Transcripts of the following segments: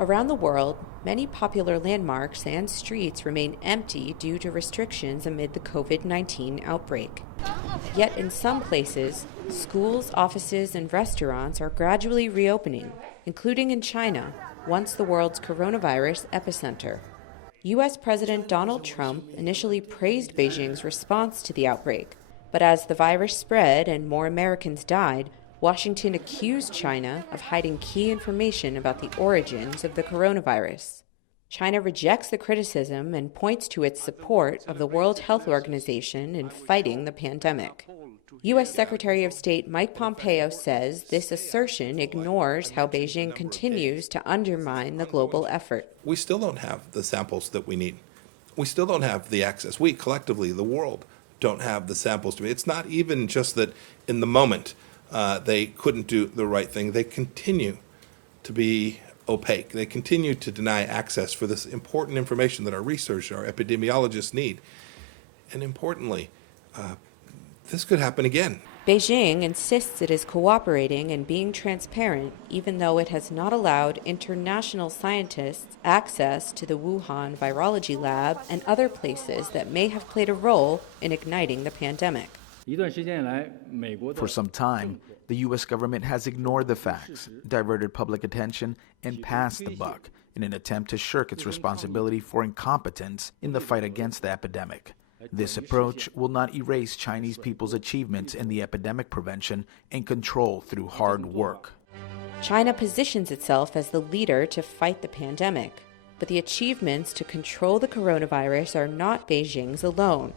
Around the world, many popular landmarks and streets remain empty due to restrictions amid the COVID-19 outbreak. Yet in some places, schools, offices, and restaurants are gradually reopening, including in China, once the world's coronavirus epicenter. U.S. President Donald Trump initially praised Beijing's response to the outbreak, but as the virus spread and more Americans died, Washington accused China of hiding key information about the origins of the coronavirus. China rejects the criticism and points to its support of the World Health Organization in fighting the pandemic. U.S. Secretary of State Mike Pompeo says this assertion ignores how Beijing continues to undermine the global effort. We still don't have the samples that we need. We still don't have the access. We collectively, the world, don't have the samples. It's not even just that in the moment they couldn't do the right thing. They continue to be opaque. They continue to deny access for this important information that our researchers, our epidemiologists need. And importantly, this could happen again. Beijing insists it is cooperating and being transparent, even though it has not allowed international scientists access to the Wuhan virology lab and other places that may have played a role in igniting the pandemic. For some time, the U.S. government has ignored the facts, diverted public attention, and passed the buck in an attempt to shirk its responsibility for incompetence in the fight against the epidemic. This approach will not erase Chinese people's achievements in the epidemic prevention and control through hard work. China positions itself as the leader to fight the pandemic, but the achievements to control the coronavirus are not Beijing's alone.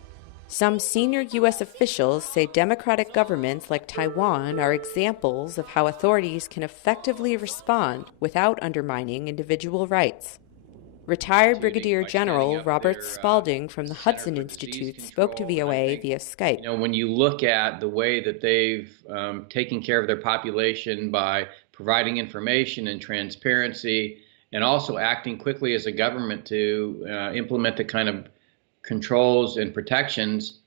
Some senior U.S. officials say democratic governments like Taiwan are examples of how authorities can effectively respond without undermining individual rights. Retired Brigadier General Robert Spalding from the Hudson Institute spoke to VOA via Skype. You know, when you look at the way that they've taken care of their population by providing information and transparency and also acting quickly as a government to implement the kind of controls and protections,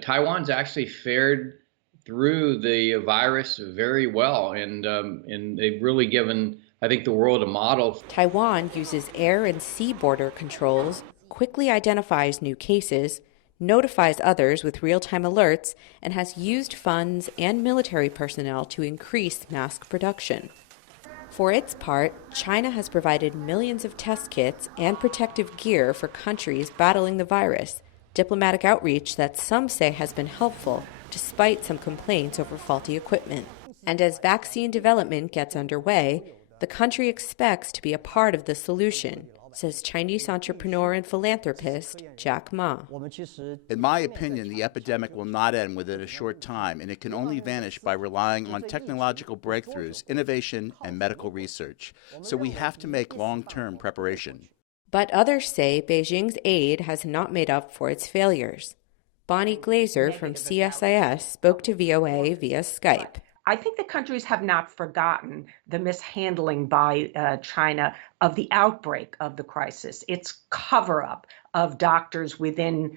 Taiwan's actually fared through the virus very well, and they've really given, I think, the world a model. Taiwan uses air and sea border controls, quickly identifies new cases, notifies others with real-time alerts, and has used funds and military personnel to increase mask production. For its part, China has provided millions of test kits and protective gear for countries battling the virus, diplomatic outreach that some say has been helpful, despite some complaints over faulty equipment. And as vaccine development gets underway, the country expects to be a part of the solution, says Chinese entrepreneur and philanthropist Jack Ma. In my opinion, the epidemic will not end within a short time, and it can only vanish by relying on technological breakthroughs, innovation, and medical research. So we have to make long-term preparation. But others say Beijing's aid has not made up for its failures. Bonnie Glazer from CSIS spoke to VOA via Skype. I think the countries have not forgotten the mishandling by China of the outbreak of the crisis, its cover-up of doctors within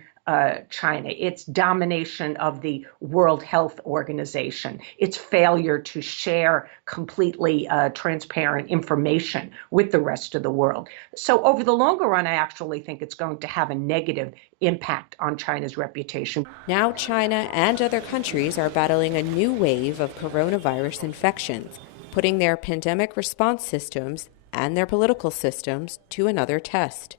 China, its domination of the World Health Organization, its failure to share completely transparent information with the rest of the world. So over the longer run, I actually think it's going to have a negative impact on China's reputation. Now China and other countries are battling a new wave of coronavirus infections, putting their pandemic response systems and their political systems to another test.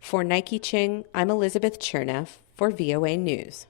For Nike Ching, I'm Elizabeth Cherneff for VOA News.